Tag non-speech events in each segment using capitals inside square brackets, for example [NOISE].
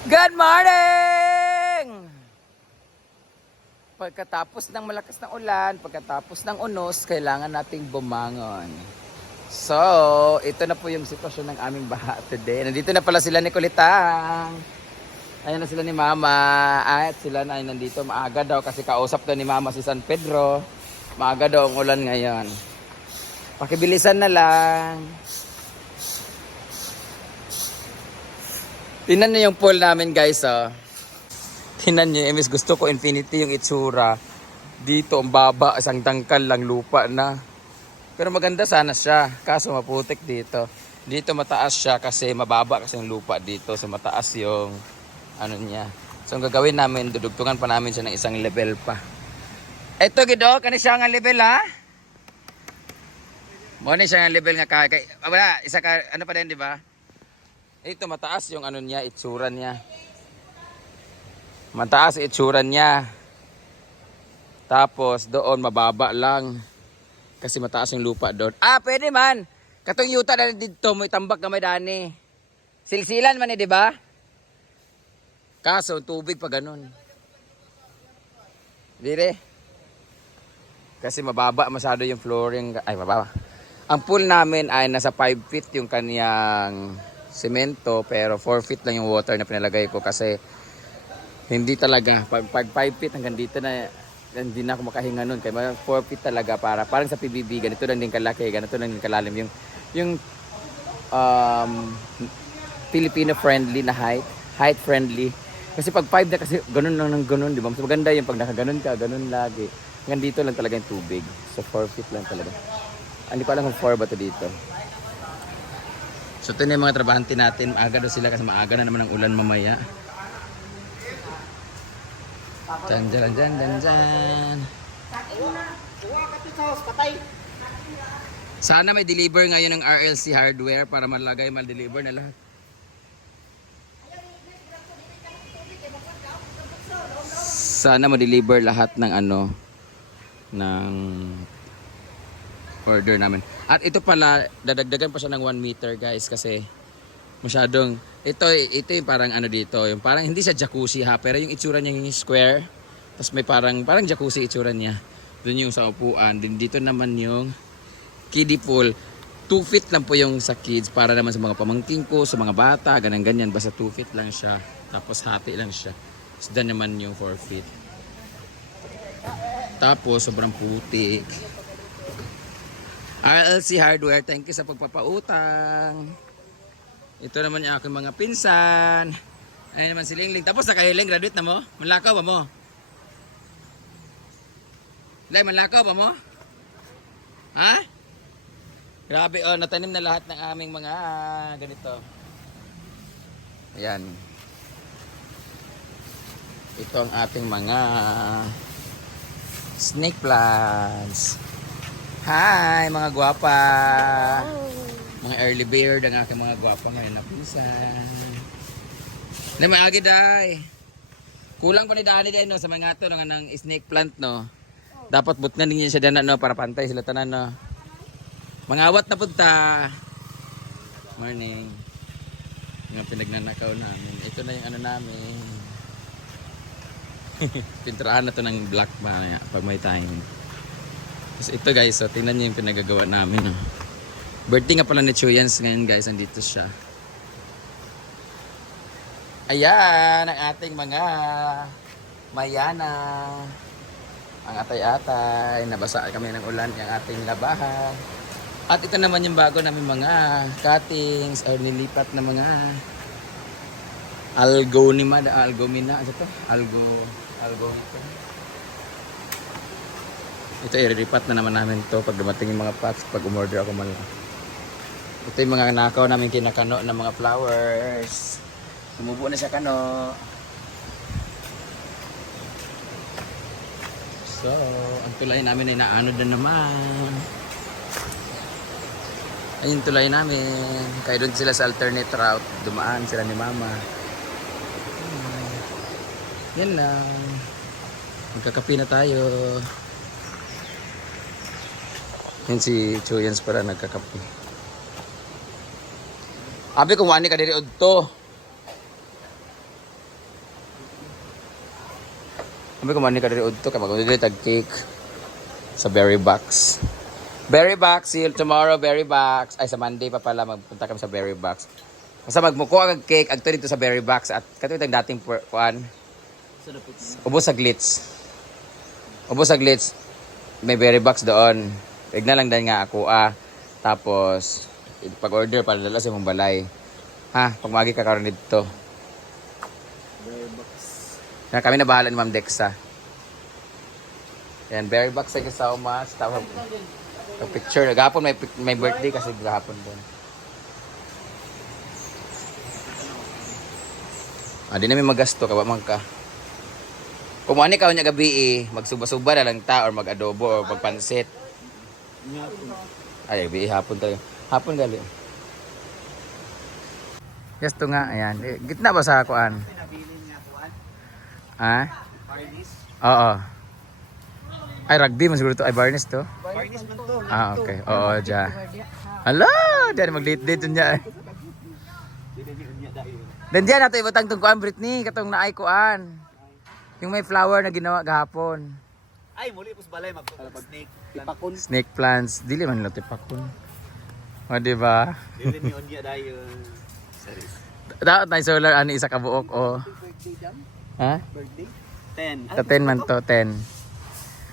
Good morning! Pagkatapos ng malakas na ulan, pagkatapos ng unos, kailangan nating bumangon. So, ito na po yung sitwasyon ng aming baha today. Nandito na pala sila ni Kulitang. Ayan na sila ni Mama. At sila na ay nandito maaga daw kasi kausap daw ni Mama si San Pedro. Maaga daw ang ulan ngayon. Pakibilisan na lang. Tingnan niyo yung pool namin guys oh. Tingnan niyo, emis gusto ko infinity yung itsura. Dito ang baba, isang tangkal lang lupa na. Pero maganda sana siya, kaso maputik dito. Dito mataas siya kasi mababa kasi yung lupa dito. So mataas yung ano niya. So ang gagawin namin, dudugtungan pa namin siya ng isang level pa. Eto gido, kani siya nga level ha? Mo ni siya nga level nga kay wala, isa ka ano pa din di ba? Ito mataas yung ano niya, itsura niya. Mataas itsura niya. Tapos doon mababa lang. Kasi mataas yung lupa doon. Ah, pwede man. Katong yuta na dito mo itambak gamay dani. Silsilan man eh, di ba? Kaso tubig pa ganun. Dire. Kasi mababa masyado yung flooring. Ay, mababa. Ang pool namin ay nasa 5 feet yung kaniyang semento pero 4 feet lang yung water na pinalagay ko kasi hindi talaga. Pag, pag 5 feet hanggang dito na hindi na ako makahinga nun. Kaya 4 feet talaga para parang sa PBB ganito lang din kalaki ganito lang din kalalim. Yung yung um, Filipino friendly na height height friendly. Kasi pag 5 na kasi ganun lang ng ganun di ba? Mas maganda yung pag nakaganon ka ganun lagi. Hanggang dito lang talaga yung tubig. So 4 feet lang talaga. Hindi ko alam kung 4 ba to dito So ito na yung mga trabahante natin. Maaga daw sila kasi maaga na naman ang ulan mamaya. Dyan, dyan, dyan, dyan, dyan. Sana may deliver ngayon ng RLC hardware para malagay, mal-deliver na lahat. Sana ma-deliver lahat ng ano ng order namin. At ito pala, dadagdagan pa siya ng 1 meter guys kasi masyadong, ito, ito yung parang ano dito, yung parang hindi siya jacuzzi ha, pero yung itsura niya yung square, tapos may parang, parang jacuzzi itsura niya. Doon yung sa upuan, din dito naman yung kiddie pool. 2 feet lang po yung sa kids para naman sa mga pamangking ko, sa mga bata, ganang ganyan, basta 2 feet lang siya. Tapos hati lang siya. Tapos naman yung 4 feet. Tapos sobrang putik. RLC Hardware, thank you sa pagpapautang. Ito naman yung aking mga pinsan. Ayun naman si Lingling. Tapos nakahiling, graduate na mo? Manlakaw ba mo? Lay, manlakaw ba mo? Ha? Grabe, oh, natanim na lahat ng aming mga ganito. Ayan. Ito ang ating mga snake plants. Hi, mga gwapa. Mga early bird ang aking mga gwapa ngayon na pinsan. Na may agi day. Kulang pa ni Dani din no sa mga to ng ng snake plant no. Dapat butnan ninyo siya dana no para pantay sila tanan no. Mangawat na punta. Morning. Mga pinagnanakaw namin. Ito na yung ano namin. [LAUGHS] Pinturahan na to ng black ba pag may time. Tapos ito guys, so tingnan niyo yung pinagagawa namin. Oh. Birthday nga pala ni Chuyans ngayon guys, andito siya. Ayan, ang ating mga mayana. Ang atay-atay, nabasa kami ng ulan yung ating labahan. At ito naman yung bago namin mga cuttings or nilipat na mga algonima, algomina, ano to? Algo, algonito. Ito iriripat na naman namin to pag dumating yung mga pots, pag umorder ako man. Ito yung mga nakaw namin kinakano ng mga flowers. Tumubo na siya kano. So, ang tulay namin ay naano din naman. Ayun tulay namin. Kaya doon sila sa alternate route. Dumaan sila ni mama. Hmm. Yan lang. Magkakapi na tayo. Yan si Chuyans para nagkakape. Abi kung wani ka diri udto. Sabi ko man ni kadiri udto kay mag tag cake sa Berry Box. Berry Box, see you tomorrow, Berry Box. Ay, sa Monday pa pala, magpunta kami sa Berry Box. Basta magmuko ang cake, agto dito sa Berry Box. At katulad ang dating kuan, ubos sa glitz. Ubos sa glitz. May Berry Box doon. Igna lang dahil nga ako ah. Tapos, pag-order, paladala sa mong balay. Ha, pag magi ka karon dito. Na kami na bahala ni Ma'am Dexa. Yan, Berry Box, thank you so much. Tapos, ang picture, gahapon may, may birthday kasi gahapon doon. Ah, di namin magasto, kawa man ka. Kung ano ka niya gabi eh, magsuba-suba na lang ta or mag-adobo or magpansit. Ay, eh, hapon tayo. Hapon gali. Yes, to nga, ayan. Eh, Gitna ba sa kuan? Ah? Oo. Ay, rugby mo siguro to. Ay, Barnes to. Barnis man to. Ah, okay. Oo, dyan. Hala! Diyan, mag-date-date dun dyan. Dan dyan nato ibatang tong kuan Britney, katong naay kuan. Yung may flower na ginawa gahapon. Ay, muli po sa balay mag-snake. Ipakon. Snake plants, dili man nila tipakon. O, di ba? Dili ni Onya dayo. Sorry. Dapat na solar ani isa ka buok o. Birthday jam? Ha? Birthday? 10. Sa 10 man to, 10.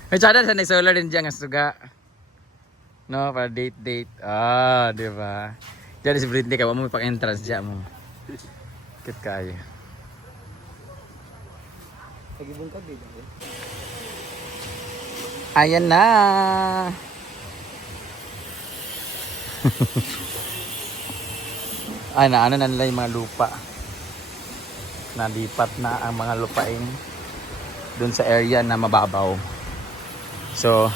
May tsada sa solar din dyan nga suga. No, para date date. Ah, di ba? Diyan si Britney ka mo pang entrance diyan mo. Kit kayo. Pag-ibon ka, baby. Ayan na. [LAUGHS] Ay, na ano na nila yung mga lupa. Nalipat na ang mga lupain dun sa area na mababaw. So,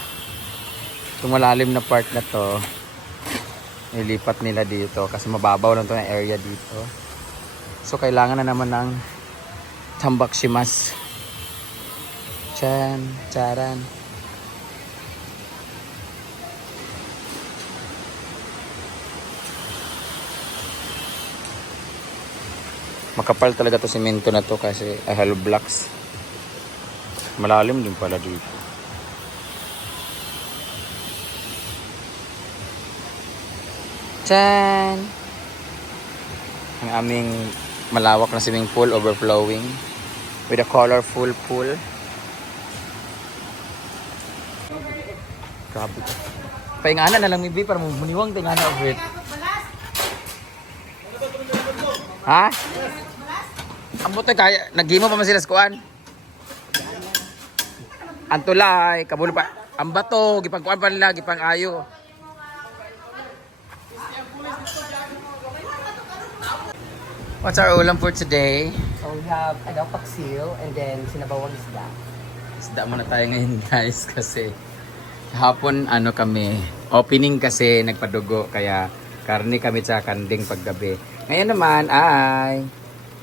itong malalim na part na to, nilipat nila dito kasi mababaw lang to area dito. So, kailangan na naman ng tambak shimas. Chan, charan. Makapal talaga to semento na to kasi ay hollow blocks. Malalim din pala dito. Chan! Ang aming malawak na swimming pool overflowing with a colorful pool. Grabe. Paingana na lang mibi para muniwang tingana of it. Ha? Ang buto kaya, nagimo pa man sila sa kuan. Ang tulay, kabulo pa. Ang bato, gipangkuan pa nila, gipang ayo. What's our ulam for today? So we have ano, paksiw and then sinabawang isda. Isda muna tayo ngayon [LAUGHS] guys kasi hapon ano kami, opening kasi nagpadugo kaya karne kami sa kanding paggabi. Ngayon naman ay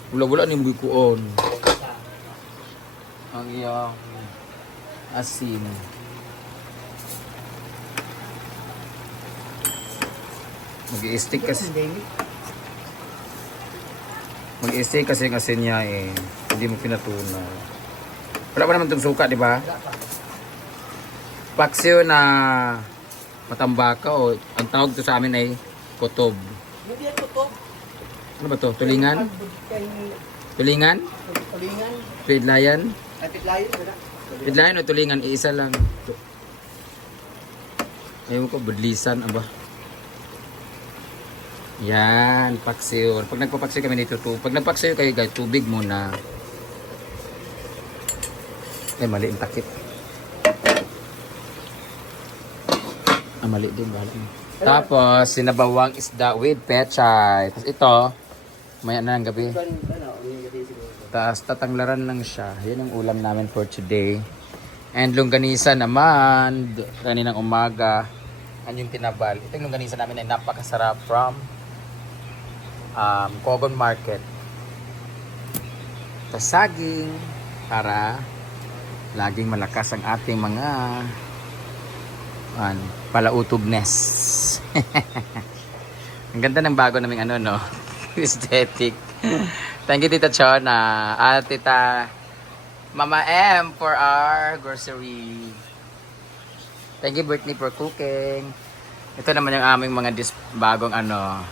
bula-bula ni kuon. Ang iyong asin. Mag-i-stick kasi mag-i-stick kasi kasi niya eh hindi mo pinatunaw. Wala pa naman itong suka, di ba? Paksiw na matambaka o ang tawag to sa amin ay kotob. To. Ano ba to? Tulingan? Tulingan? Tulingan. Pidlayan? Ay, pitlayo. wala. Pidlayan o tulingan? Iisa lang. Ewan ko, budlisan. Aba. Yan, paksiw. Pag nagpapaksiw kami dito, tu pag nagpaksiw kayo guys, tubig muna. Eh, mali ang takip. Ah, mali din. Bali. Tapos, sinabawang isda with pechay. Tapos ito, maya na ng gabi. Ano, ano. Tapos tatanglaran lang siya. Yan ang ulam namin for today. And longganisa naman, kaninang umaga. Ano yung tinabal? Ito yung longganisa namin ay napakasarap from um, Cogon Market. Tapos saging para laging malakas ang ating mga an, palautubness. [LAUGHS] ang ganda ng bago naming ano no, aesthetic. Thank you Tita Chona. At Tita Mama M for our grocery. Thank you, Brittany, for cooking. Ito naman yung aming mga dis bagong ano,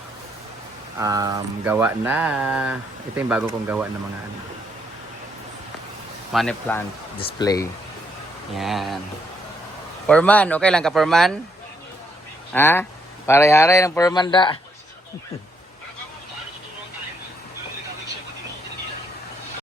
um, gawa na. Ito yung bago kong gawa na mga ano, money plant display. Yan. Forman, okay lang ka, Forman? Ha? Paray-haray ng Forman da. [LAUGHS]